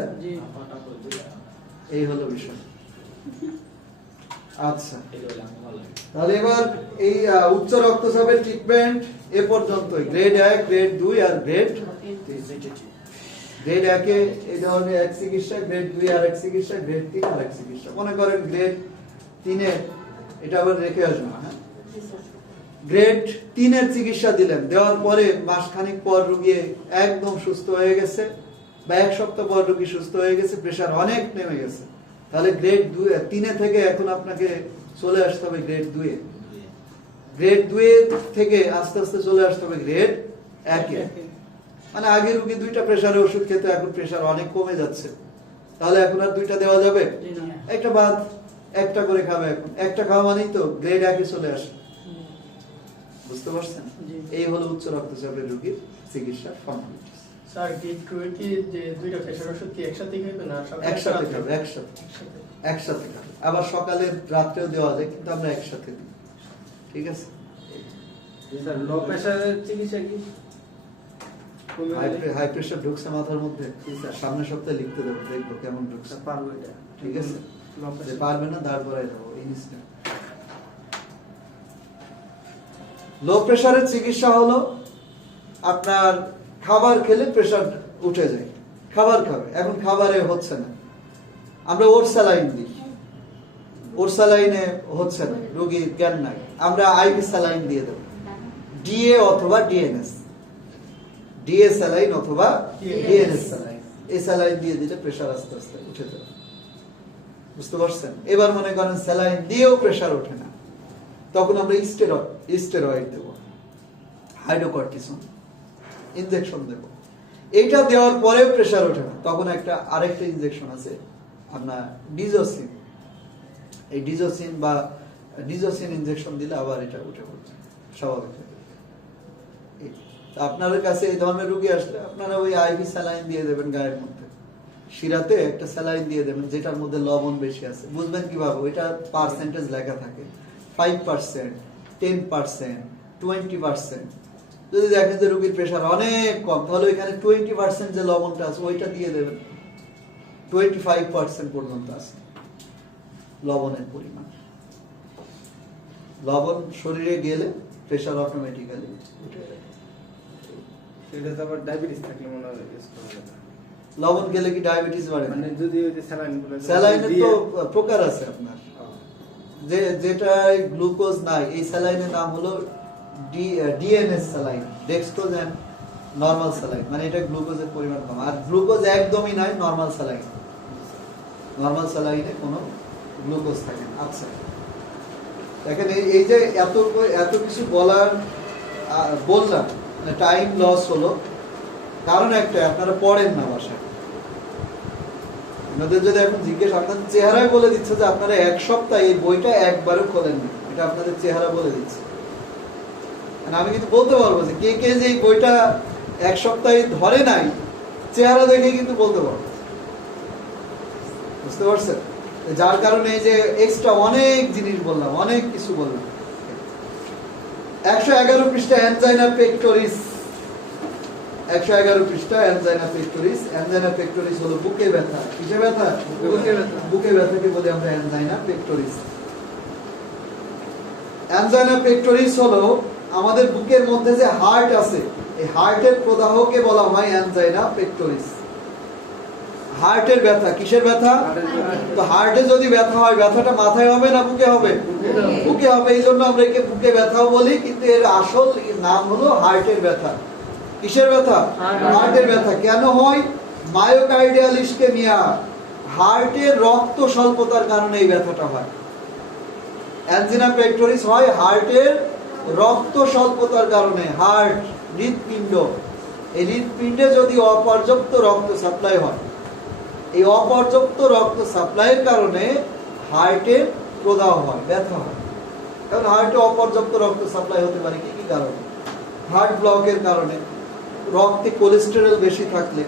এই হলো বিষয়। আচ্ছা, তাহলে এবার এই উচ্চ রক্তচাপের ট্রিটমেন্ট এ পর্যন্তই। গ্রেড 1, গ্রেড 2 আর গ্রেড 3। গ্রেড 1 এ এই ধরনের এক চিকিৎসা, গ্রেড 2 আর এক চিকিৎসা, গ্রেড 3 আর এক চিকিৎসা। মনে করেন গ্রেড 3 এর, এটা আবার রেখে আসবো, হ্যাঁ, গ্রেড 3 এর চিকিৎসা দিলেন, দেওয়ার পরে মাসখানেক পর রোগী একদম সুস্থ হয়ে গেছে, বা 1 সপ্তাহ পর রোগী সুস্থ হয়ে গেছে, প্রেশার অনেক নেমে গেছে। তাহলে গ্রেড 3 এ থেকে এখন আপনাকে চলে আসতে হবে গ্রেড 2 এ। গ্রেড 2 এর থেকে আস্তে আস্তে চলে আসতে হবে গ্রেড 1 এ। মানে আগে রোগী 2টা প্রেশারের ওষুধ খেতে, এখন প্রেশার অনেক কমে যাচ্ছে। তাহলে এখন আর 2টা দেওয়া যাবে? একটা বাদ, একটা করে খাবে। এখন একটা খাওয়া মানেই তো গ্রেড 1 এ চলে আসে। বুঝতে পারছেন? এই হলো উচ্চ রক্তচাপের রোগীর চিকিৎসার ফর্মালিটি। স্যার, গ্রেড 2 এর কি যে দুইটা প্রেশার ওষুধ কি একসাথে খাবে না? একসাথে খাবে, একসাথে খাবে। আবার সকালে রাত্রেও দেওয়া যায়, কিন্তু আমরা একসাথে দিই। ঠিক আছে? স্যার, লো প্রেসারের চিকিৎসা কি? হাই প্রেসার ঢুকছে মাথার মধ্যে, সামনের সপ্তাহে লিখতে দেবো, দেখবো কেমন ঢুকছে। পারবো এটা? ঠিক আছে? যে পারবে না দাঁড় করাই দেবো ইনস্ট্যান্ট। লো প্রেসারের চিকিৎসা হলো আপনার খাবার খেলে প্রেসার উঠে যায়, খাবার খাবে, এখন খাবারে হচ্ছে না, আমরা ওর স্যালাইন দিই, ওর স্যালাইনে হচ্ছে না, রোগীর জ্ঞান নাই, আমরা আইভি স্যালাইন দিয়ে দেবো, ডিএ অথবা ডিএনএস, ডিএ স্যালাইন অথবা ডিএনএস স্যালাইন, এই স্যালাইন দিয়ে দিলে প্রেসার আস্তে আস্তে উঠে যাবে। বুঝতে পারছেন? এবার মনে করেন স্যালাইন দিয়েও প্রেসার ওঠে না, তখন আমরা স্টেরয়েড দেব, হাইড্রোকর্টিসন ইনজেকশন দেব। এইটা দেওয়ার পরেও প্রেসার ওঠে না, তখন আরেকটা ইনজেকশন আছে আপনার ডিজোসিন। এই ডিজোসিন ইনজেকশন দিলে আবার এটা উঠে পড়ছে, স্বাভাবিক হয়ে যাবে। আপনাদের কাছে এই ধরনের রোগী আসলে আপনারা ওই আইভি স্যালাইন দিয়ে দেবেন, গায়ের মধ্যে শিরাতে একটা স্যালাইন দিয়ে দেবেন যেটার মধ্যে লবণ বেশি আছে। বুঝবেন কিভাবে? ওইটা পার্সেন্টেজ লেখা থাকে, 5%, 10%, 20%। যদি দেখেন যে রোগীর প্রেসার অনেক কম, তাহলে ওইখানে 20% যে লবণটা আছে ওইটা দিয়ে দেবেন। 25% পর্যন্ত আছে লবণের পরিমাণ। লবণ শরীরে গেলে প্রেশার অটোমেটিক্যালি উঠে যায়। এটা তো আবার ডায়াবেটিস থাকলে মনে হয় use করা যাবে না। লবণ গেলে কি ডায়াবেটিস বাড়ে? মানে যদি ওই যে স্যালাইন গুলো স্যালাইনের তো প্রকার আছে আপনার, যেটা গ্লুকোজ নাই, এই স্যালাইনের নাম হলো DNS saline, dextrose and normal saline, মানে এটা গ্লুকোজের পরিমাণ কম। আর গ্লুকোজ একদমই নাই নরমাল স্যালাইন, নরমাল স্যালাইনে কোনো গ্লুকোজ থাকে না। আচ্ছা দেখেন এই যে এত কিছু বললাম, মানে টাইম লস হলো, কারণ একটা আপনারা পড়েন না বাসায়। আপনাদের যদি এখন জিজ্ঞেস, আপনাদের চেহারায় বলে দিচ্ছে যে আপনারা এক সপ্তাহ এই বইটা একবারও খোলেননি, এটা আপনাদের চেহারা বলে দিচ্ছে। আমি কিন্তু বলতে পারবো যে কে কে যে এই বইটা এক সপ্তাহে ধরে নাই, চেহারা দেখে কিন্তু বলতে পারবো, বুঝতে পারছেন? যার কারণে এই যে এক্সট্রা অনেক জিনিস বললাম, অনেক কিছু বললাম। 111 পৃষ্ঠা অ্যানজাইনা পেক্টোরিস, 111 পৃষ্ঠা অ্যানজাইনা পেক্টোরিস। অ্যানজাইনা পেক্টোরিস হলো বুকে ব্যথা। কিসে ব্যথা? বুকে ব্যথাকে বলি আমরা অ্যানজাইনা পেক্টোরিস। অ্যানজাইনা পেক্টোরিস হলো আমাদের বুকের মধ্যে যে হার্ট আছে, এই হার্টের প্রদাহকে বলা হয় অ্যানজাইনা পেক্টোরিস। হার্টের ব্যথা, কিসের ব্যথা? তো হার্টে যদি ব্যথা হয়, ব্যথাটা মাথায় হবে না বুকে হবে? বুকে হবে। এই জন্য আমরা একে বুকে ব্যথাও বলি, কিন্তু এর আসল নাম হলো হার্টের ব্যথা। কিসের ব্যথা? হার্টের ব্যথা। কেন হয়? মায়োকার্ডিয়াল ইসকেমিয়া, হার্টের রক্ত স্বল্পতার কারণে এই ব্যথাটা হয়। অ্যানজিনা পেক্টোরিস হয় হার্টের রক্ত স্বল্পতার কারণে। হার্ট, হৃৎপিণ্ড, এই হৃৎপিণ্ডে যদি অপর্যাপ্ত রক্ত সাপ্লাই হয়, এই অপর্যাপ্ত রক্ত সাপ্লাইয়ের কারণে হার্টের প্রদাহ হয়, ব্যথা হয়। কারণ হার্টে অপর্যাপ্ত রক্ত সাপ্লাই হতে পারে কি কি কারণে? হার্ট ব্লকের কারণে, রক্তে কোলেস্টেরল বেশি থাকলে,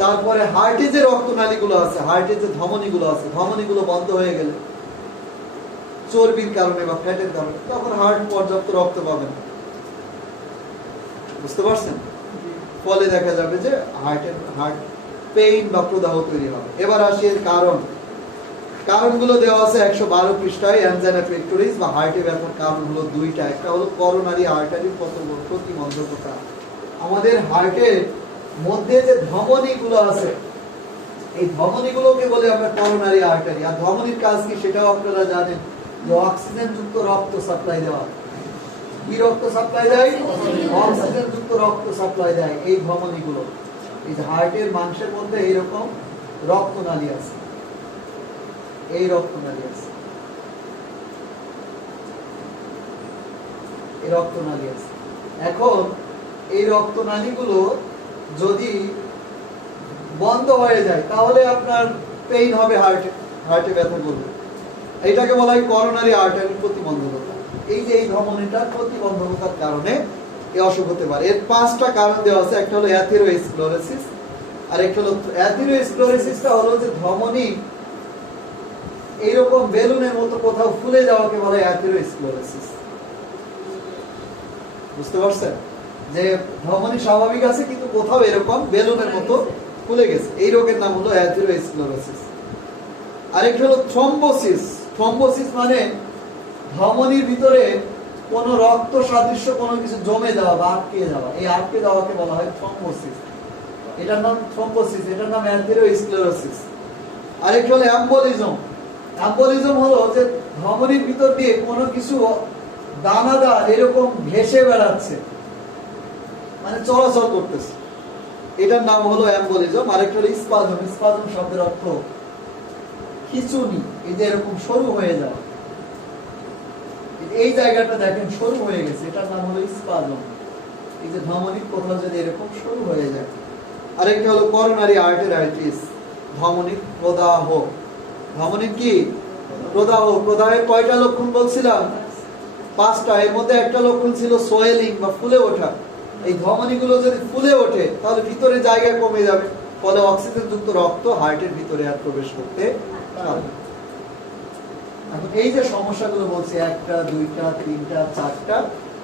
তারপরে হার্টে যে রক্তনালীগুলো আছে, হার্টে যে ধমনীগুলো আছে, ধমনীগুলো বন্ধ হয়ে গেলে, চর্বির কারণে বা ফ্যাটের কারণে, তখন হার্ট পর্যাপ্ত রক্ত পাবে না। বুঝতে পারছেন? ফলে দেখা যাবে যে হার্ট পেইন বা প্রদাহ তৈরি হবে। এবার আসি এর কারণগুলো দেওয়া আছে 112 পৃষ্ঠায়। অ্যানজাইনা পেক্টোরিস বা হার্টে ব্যথার কারণ হলো দুইটা। একটা হলো করোনারি আর্টারি প্রতিবন্ধকতা। আমাদের হার্টের মধ্যে যে ধমনীগুলো আছে, এই ধমনীগুলোকে বলে আমরা করোনারি আর্টারি। আর ধমনীর কাজ কি সেটাও আপনারা জানেন, যে অক্সিজেন যুক্ত রক্ত সাপ্লাই দেওয়া। কি রক্ত সাপ্লাই দেয়? অক্সিজেন যুক্ত রক্ত সাপ্লাই দেয় এই ধমনীগুলো। এই যে হার্টের মাংসের মধ্যে এইরকম রক্তনালী আছে, এই রক্তনালী আছে, এই রক্তনালী আছে। এখন এই রক্তনালীগুলো যদি বন্ধ হয়ে যায়, তাহলে আপনার পেইন হবে, হার্টে ব্যথা করবে। এইটাকে বলা হয় করোনারি আর্টারি প্রতিবন্ধকতা। এই যে এই ধমনীটার প্রতিবন্ধকতার কারণে এই অসুখ হতে পারে। এর 5টা কারণ দেওয়া আছে। একটা হলো অ্যাথেরোস্ক্লেরোসিস, আর একটা হলো অ্যাথেরোস্ক্লেরোসিসটা হলো যে ধমনী এইরকম বেলুনের মতো কোথাও ফুলে যাওয়াকে বলা হয় অ্যাথেরোস্ক্লেরোসিস। বুঝতে পারছেন? যে ধমনী স্বাভাবিক আছে কিন্তু কোথাও এরকম বেলুনের মতো ফুলে গেছে, এই রোগের নাম হলো অ্যাথেরোস্ক্লেরোসিস। আরেকটা হলো থ্রম্বোসিস। থ্রম্বোসিস মানে ধমনীর ভিতরে কোনো রক্ত সাদৃশ্য কোনো কিছু জমে যাওয়া বা আটকে যাওয়া, এই আটকে যাওয়াকে বলা হয় থ্রম্বোসিস। এটার নাম থ্রম্বোসিস, এটার নাম অ্যাথেরোস্ক্লেরোসিস। আরেকটা হলো অ্যাম্বোলিজম। অ্যাম্বোলিজম হলো যে ধমনীর ভিতর দিয়ে কোনো কিছু দানাদার এরকম ভেসে বেড়াচ্ছে, মানে চলাচল করতেছে, এটার নাম হলো অ্যাম্বোলিজম। আরেকটা হলো স্পাজম। স্পাজম শব্দের অর্থ খিঁচুনি, এই যে এরকম সরু হয়ে যাওয়া, এই জায়গাটা দেখেন সরু হয়ে গেছে, এটার নাম হলো স্পাজম। এই যে ধমনী কোথাও যদি এরকম সরু হয়ে যায়। আরেকটা হলো করোনারি আর্টারাইটিস, ধমনীর প্রদাহ। ধমনীর কি? প্রদাহ। প্রদাহের কয়টা লক্ষণ বলছিলাম? 5টা। এর মধ্যে একটা লক্ষণ ছিল সোয়েলিং বা ফুলে ওঠা। এই ধমনীগুলো যদি ফুলে ওঠে তাহলে ভিতরে জায়গা কমে যাবে, ফলে অক্সিজেন যুক্ত রক্ত হার্টের ভিতরে আর প্রবেশ করতে পারবে। এখন এই যে সমস্যাগুলো বলছি, 1টা 2টা 3টা 4টা,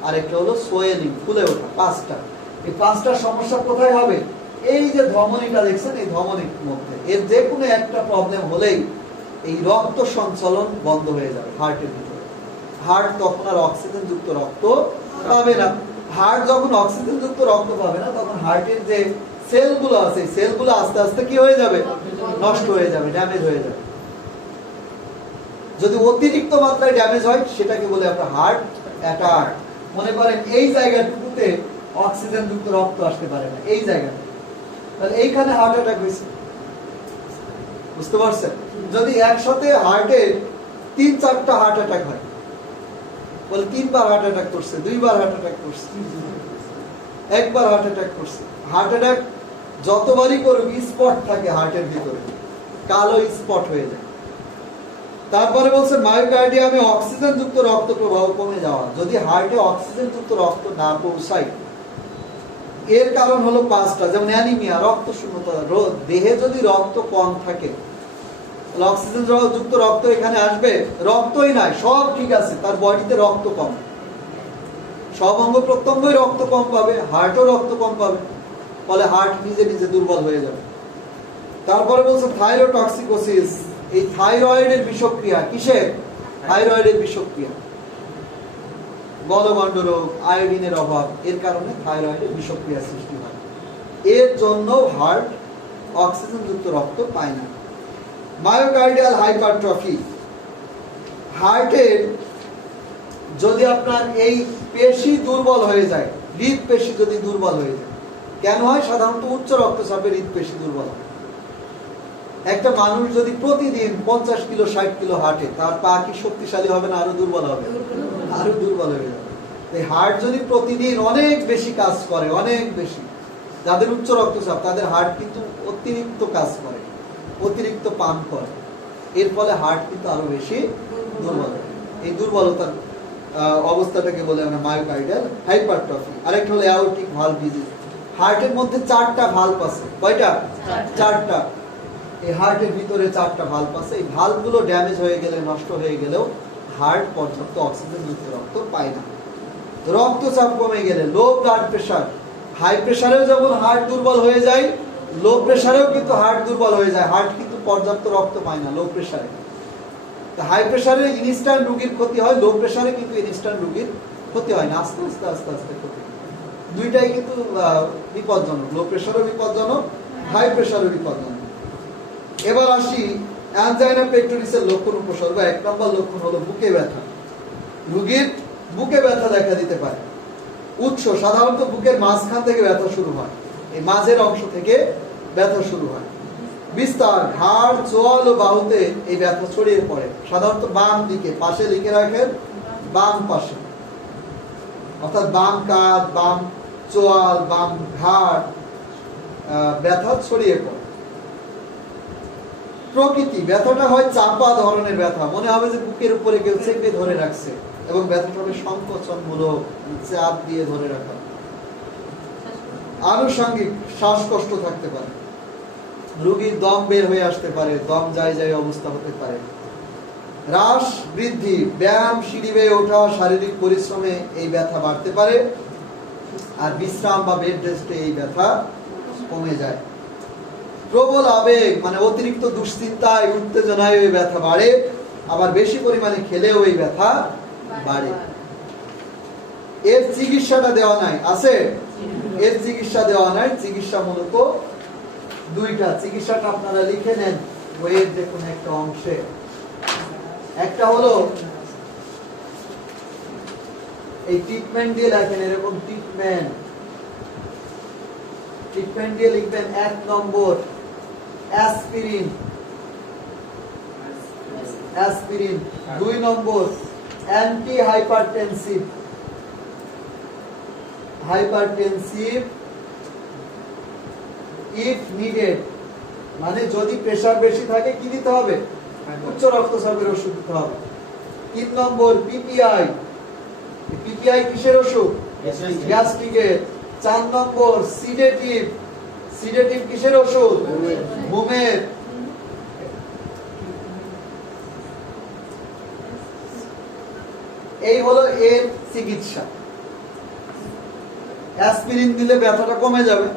আর একটা হলো সোয়েলিং, ফুলে ওঠা, 5টা। এই 5টা সমস্যা কোথায় হবে? এই যে ধমনীটা দেখছেন, এই ধমনীর মধ্যে এর যে কোনো একটা প্রবলেম হলেই এই রক্ত সঞ্চালন বন্ধ হয়ে যাবে হার্টের ভিতরে। হার্ট তখন আর অক্সিজেন যুক্ত রক্ত পাবে না। হার্ট যখন অক্সিজেন যুক্ত রক্ত পাবে না, তখন হার্টের যে সেলগুলো আছে, সেলগুলো আস্তে আস্তে কি হয়ে যাবে? নষ্ট হয়ে যাবে, ড্যামেজ হয়ে যাবে। যদি অতিরিক্ত মাত্রায় ড্যামেজ হয়, সেটাকে বলে আমরা হার্ট অ্যাটাক। মনে করেন এই জায়গাটুকুতে অক্সিজেন যুক্ত রক্ত আসতে পারে না, এই জায়গাটা, তাহলে এইখানে হার্ট অ্যাটাক হয়েছে। বুঝতে পারছেন? যদি একসাথে হার্টে 3-4টা হার্ট অ্যাটাক হয়, বলে 3বার হার্ট অ্যাটাক করছে, 2বার হার্ট অ্যাটাক করছে, 1বার হার্ট অ্যাটাক করছে। হার্ট অ্যাটাক যতবারই করুক, স্পট থাকে হার্টের ভিতরে, কালো স্পট হয়ে যায়। তারপরে বলছে মায়োকার্ডিয়ামে অক্সিজেন যুক্ত রক্ত প্রবাহ কমে যাওয়া। যদি হার্টে অক্সিজেন যুক্ত রক্ত না পৌঁছায়, এর কারণ হলো 5টা, যেমন অ্যানিমিয়া, রক্ত শূন্যতা। দেহে যদি রক্ত কম থাকে, অক্সিজেন যুক্ত রক্ত এখানে আসবে? রক্তই নাই, সব ঠিক আছে, তার বডিতে রক্ত কম, সব অঙ্গ প্রত্যঙ্গই রক্ত কম পাবে, হার্টও রক্ত কম পাবে, ফলে হার্ট নিজে নিজে দুর্বল হয়ে যাবে। তারপরে বলছে থাইরোটক্সিকোসিস, এই থাইরয়েডের বিষক্রিয়া। কিসের? থাইরয়েডের বিষক্রিয়া, গলগণ্ড রোগ, আয়োডিনের অভাব, এর কারণে থাইরয়েডের বিষক্রিয়া সৃষ্টি হয়। এর জন্য হার্ট অক্সিজেন যুক্ত রক্ত পায় না। মায়োকার্ডিয়াল হাইপারট্রফি, হার্টের যদি আপনার এই পেশি দুর্বল হয়ে যায়, হৃদপেশি যদি দুর্বল হয়ে যায়, কেন হয়? সাধারণত উচ্চ রক্তচাপে হৃদপেশি দুর্বল হয়। একটা মানুষ যদি প্রতিদিন 50 কিলো 60 কিলো হাঁটে, তার পা কি শক্তিশালী হবে না আরো দুর্বল হবে? আরো দুর্বল হয়ে যাবে। এই হার্ট যদি প্রতিদিন অনেক বেশি কাজ করে, অনেক বেশি, যাদের উচ্চ রক্তচাপ তাদের হার্ট কিন্তু অতিরিক্ত কাজ করে, অতিরিক্ত পাম্প করে, এর ফলে হার্ট কিন্তু আরো বেশি দুর্বল হয়। এই দুর্বলতার অবস্থাটাকে বলে আমরা মায়োকার্ডিয়াল হাইপারট্রফি। আরেকটা হলো অ্যাওর্টিক ভালভ ডিজিজ। হার্টের মধ্যে 4টা ভালভ আছে। কয়টা? 4টা। এই হার্টের ভিতরে 4টা ভালভ আছে। এই ভালভগুলো ড্যামেজ হয়ে গেলে, নষ্ট হয়ে গেলেও হার্ট পর্যাপ্ত অক্সিজেন যুক্ত রক্ত পায় না। রক্তচাপ কমে গেলে, লো ব্লাড প্রেশার, হাই প্রেশারেও যেমন হার্ট দুর্বল হয়ে যায়, লো প্রেশারেও কিন্তু হার্ট দুর্বল হয়ে যায়। হার্ট কিন্তু পর্যাপ্ত রক্ত পায় না লো প্রেশারে। হাই প্রেশারে ইনস্ট্যান্ট রোগীর ক্ষতি হয়, লো প্রেশারে কিন্তু ইনস্ট্যান্ট রোগীর ক্ষতি হয় না, আস্তে আস্তে আস্তে আস্তে ক্ষতি। দুইটাই কিন্তু বিপজ্জনক, লো প্রেশারও বিপজ্জনক, হাই প্রেশারও বিপজ্জনক। এবার আসি অ্যানজাইনা পেক্টোরিসের লক্ষণ উপসর্গ। 1 নম্বর লক্ষণ হলো বুকে ব্যথা। রোগীর বুকে ব্যথা দেখা দিতে পারে। উৎস সাধারণত বুকের মাঝখান থেকে ব্যথা শুরু হয়, এই মাঝের অংশ থেকে ব্যথা শুরু হয়। বিস্তার, ঘাড়, চোয়াল ও বাহুতে এই ব্যথা ছড়িয়ে পড়ে, সাধারণত বাম দিকে। পাশে লিখে রাখেন, বাম পাশে, অর্থাৎ বাম কাঁধ, বাম চোয়াল, বাম ঘাড়, ব্যথা ছড়িয়ে পড়ে। প্রকৃতি, ব্যথাটা হয় চাপা ধরনের ব্যথা, মনে হবে যে বুকের উপরে কেউ চেপে ধরে রাখছে, এবং ব্যথাটা হবে সংকোচনমূলক, চাপ দিয়ে ধরে রাখা। আনুষঙ্গিক শ্বাসকষ্ট থাকতে পারে, রোগীর দম বের হয়ে আসতে পারে, দম যায় যায় অবস্থা হতে পারে। হ্রাস বৃদ্ধি, ব্যায়াম, সিঁড়ি বেয়ে ওঠা, শারীরিক পরিশ্রমে এই ব্যথা বাড়তে পারে, আর বিশ্রাম বা বেড রেস্টে এই ব্যথা কমে যায়। প্রবল আবেগ, মানে অতিরিক্ত দুশ্চিন্তায়, উত্তেজনায় এই ব্যথা বাড়ে, আবার বেশি পরিমাণে খেলেও এই ব্যথা বাড়ে। এর চিকিৎসাটা দেওয়া নাই, আছে? এর চিকিৎসা দেওয়া নাই। চিকিৎসা মূলত 2টা। চিকিৎসাটা আপনারা লিখে নেন বইয়ের যে কোনো একটা অংশে। একটা হলো এই ট্রিটমেন্ট দিয়ে লেখেন, এরকম ট্রিটমেন্ট দিয়ে লিখবেন 1 number aspirin, 2 number anti hypertensive if needed, মানে যদি প্রেসার বেশি থাকে কি দিতে হবে? উচ্চ রক্তচাপের ওষুধ দিতে হবে। 3 নম্বর পিপিআই, কিসের ওষুধ? গ্যাস্ট্রিকের। 4 নম্বর সিডেটিভ, কিসের ওষুধ? ঘুমের। এই হলো এর চিকিৎসা। অ্যাসপিরিন দিলে ব্যথাটা কমে যাবে,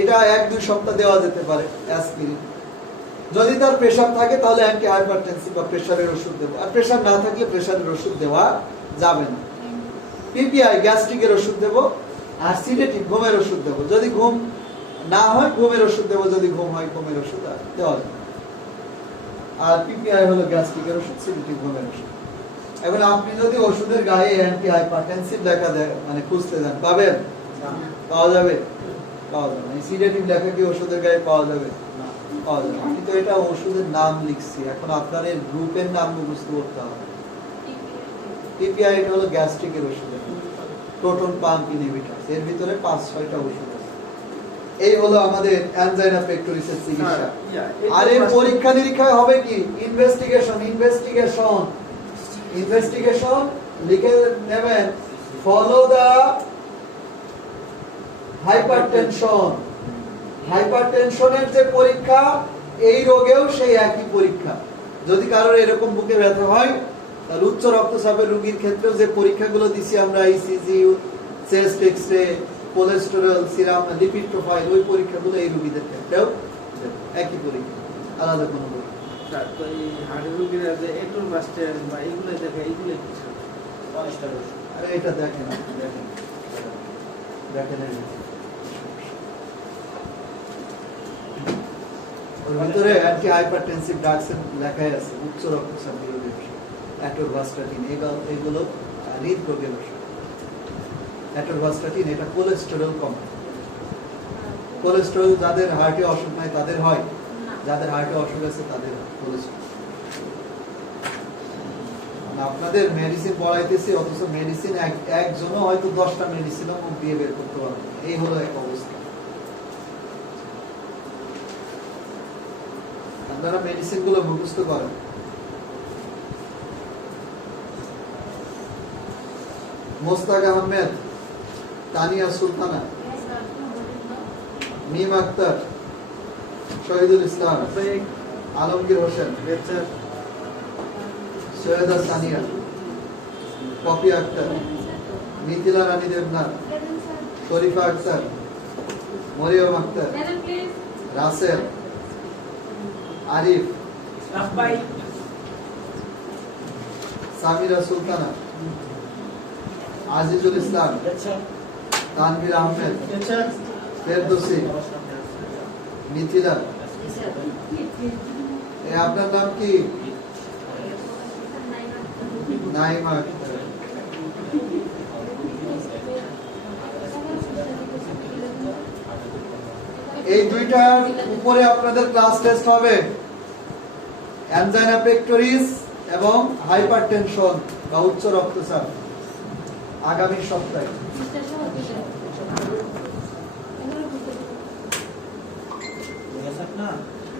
এটা 1-2 সপ্তাহ দেওয়া যেতে পারে অ্যাসপিরিন। যদি তার প্রেশার থাকে তাহলে অ্যান্টি হাইপারটেনসিভ বা প্রেশারের ওষুধ দেবো, আর প্রেশার না থাকলে প্রেশারের ওষুধ দেওয়া যাবে না। পিপিআই গ্যাস্ট্রিকের ওষুধ দেবো, আর সিডেটিভ ঘুমের ওষুধ দেবো। যদি ঘুম না হয় ঘুমের ওষুধ দেবো, যদি ঘুম হয় ঘুমের ওষুধ দেওয়া যাবে। আর পিপিআই হলো গ্যাস্ট্রিকের ওষুধ, সিডেটিভ ঘুমের ওষুধ। এখন আপনি যদি ওষুধের গায়ে অ্যান্টি হাইপারটেনসিভ লেখা দেয় মানে খুঁজতে যান, পাবেন? পাওয়া যাবে? পাওয়া যাবে না। সিডেটিভ লেখা কি ওষুধের গায়ে পাওয়া যাবে? পাওয়া যাবে। আমি তো এটা ওষুধের নাম লিখছি, এখন আপনার এর গ্রুপের নাম মুখস্থ করতে হবে। পিপিআই হলো গ্যাস্ট্রিকের ওষুধ, প্রোটন পাম্প ইনহিবিটরস, এর ভিতরে 5-6টা ওষুধ আছে। এই হলো আমাদের অ্যানজাইনা পেক্টোরিসের চিকিৎসা। আর এর পরীক্ষা নিরীক্ষা হবে কি? ইনভেস্টিগেশন লিখে নেবেন। ফলো দা হাইপারটেনশনের যে পরীক্ষা, এই রোগেও সেই একই পরীক্ষা। যদি কারোর এরকম বুকে ব্যথা হয়, তাহলে উচ্চ রক্তচাপের রোগীর ক্ষেত্রেও যে পরীক্ষাগুলো দিছি আমরা, ECG, chest X-ray, cholesterol, serum, lipid profile, ওই পরীক্ষাগুলো এই রোগীদের ক্ষেত্রেও একই পরীক্ষা, আলাদা কোনো পরীক্ষা। তো এই হাড়ের রোগীরা যে এটুর বাস্টেন বা এইগুলো দেখে, এইগুলো কিছু আরে এটা দেখেন, দেখেন ওর ভিতরে অ্যান্টি হাইপারটেনসিভ ড্রাগস লেখাই আছে, উচ্চ রক্তচাপ বিরোধী ওষুধ, অ্যাটোরভাস্টাটিন। এগুলো হৃদরোগের ওষুধ। অ্যাটোরভাস্টাটিন এটা কোলেস্টেরল কমায়। কোলেস্টেরল যাদের হার্টে অসুখ নাই তাদের হয়, যাদের হার্টে অসুখ আছে তাদের কোলেস্টেরল। আপনাদের মেডিসিন পড়াইতেছি, অথচ মেডিসিন একজনও হয়তো 10টা মেডিসিনও মুখ দিয়ে বের করতে পারবে। এই হলো এক অবস্থা। আপনারা মেডিসিন গুলো মুখস্থ করেন। মোস্তাক আহমেদ, তানিয়া সুলতানা, মিম আক্তার, শহীদুল ইসলাম, আলমগীর হোসেন, সৈয়দা সানিয়া, পপি আক্তার, মিথিলা রানী দেবনাথ, শরীফা আক্তার, মরিয়ম আক্তার, রাসেল, আরিফ, সামিরা সুলতানা, আজিজুল ইসলাম, তানভীর আহমেদ, ফেরদৌসি, মিথিলা। আপনার নাম কি? নাইমা আক্তার। এই দুইটার উপরে আপনাদের ক্লাস টেস্ট হবে, অ্যানজাইনা পেক্টোরিস এবং হাইপারটেনশন বা উচ্চ রক্তচাপ, আগামী সপ্তাহে।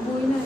বই না